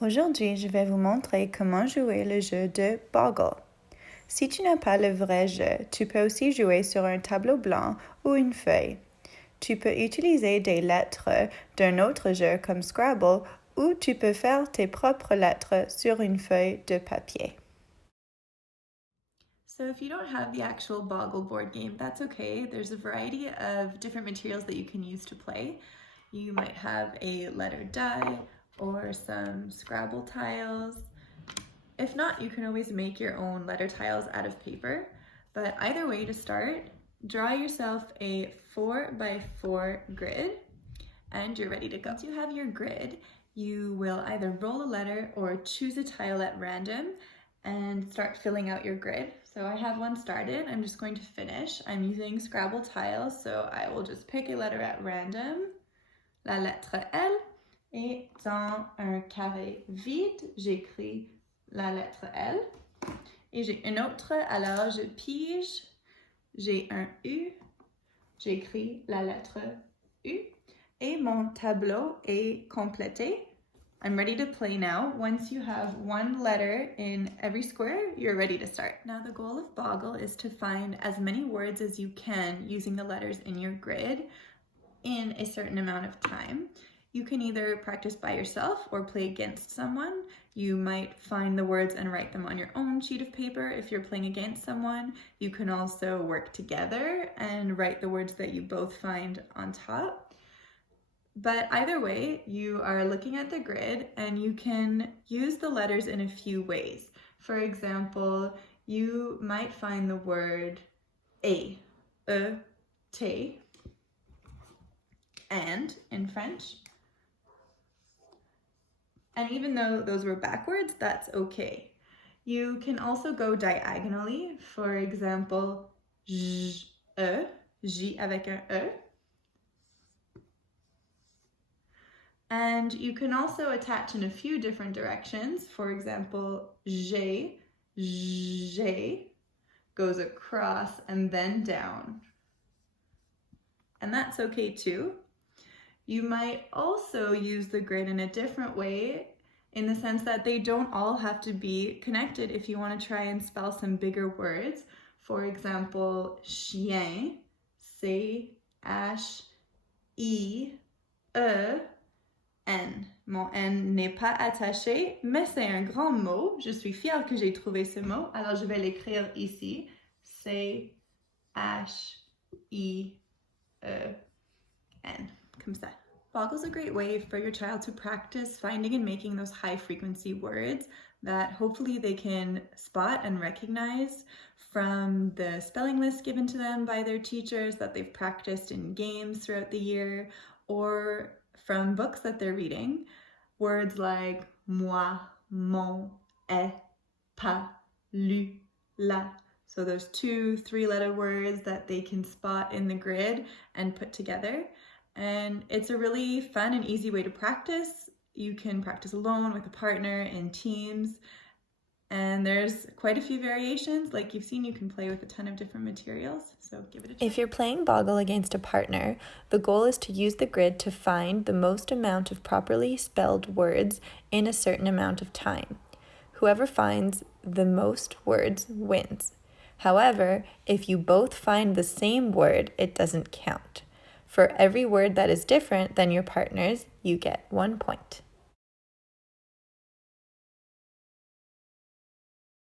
Aujourd'hui, je vais vous montrer comment jouer le jeu de Boggle. Si tu n'as pas le vrai jeu, tu peux aussi jouer sur un tableau blanc ou une feuille. Tu peux utiliser des lettres d'un autre jeu comme Scrabble ou tu peux faire tes propres lettres sur une feuille de papier. So if you don't have the actual Boggle board game, that's okay. There's a variety of different materials that you can use to play. You might have a letter die or some Scrabble tiles. If not, you can always make your own letter tiles out of paper. But either way, to start, draw yourself a 4x4 grid and you're ready to go. Once you have your grid, you will either roll a letter or choose a tile at random and start filling out your grid. So I have one started, I'm just going to finish. I'm using Scrabble tiles, so I will just pick a letter at random, la lettre L, et dans un carré vide, j'écris la lettre L. Et j'ai une autre, alors je pige, j'ai un U, j'écris la lettre U. Et mon tableau est complété. I'm ready to play now. Once you have one letter in every square, you're ready to start. Now the goal of Boggle is to find as many words as you can using the letters in your grid in a certain amount of time. You can either practice by yourself or play against someone. You might find the words and write them on your own sheet of paper. If you're playing against someone, you can also work together and write the words that you both find on top. But either way, you are looking at the grid and you can use the letters in a few ways. For example, you might find the word a, te, and in French. And even though those were backwards, that's okay. You can also go diagonally. For example, j avec un e. And you can also attach in a few different directions. For example, j'ai goes across and then down. And that's okay too. You might also use the grid in a different way in the sense that they don't all have to be connected if you want to try and spell some bigger words. For example, chien, C-H-I-E-E. N. Mon N n'est pas attaché, mais c'est un grand mot. Je suis fière que j'ai trouvé ce mot, alors je vais l'écrire ici. C-H-I-E-N. Comme ça. Boggle's a great way for your child to practice finding and making those high frequency words that hopefully they can spot and recognize from the spelling list given to them by their teachers that they've practiced in games throughout the year, or from books that they're reading. Words like moi, mon, est, pas, lu, la. So those 2-3 letter words that they can spot in the grid and put together. And it's a really fun and easy way to practice. You can practice alone, with a partner, in teams. And there's quite a few variations. Like you've seen, you can play with a ton of different materials, so give it a try. If you're playing Boggle against a partner, the goal is to use the grid to find the most amount of properly spelled words in a certain amount of time. Whoever finds the most words wins. However, if you both find the same word, it doesn't count. For every word that is different than your partner's, you get 1 point.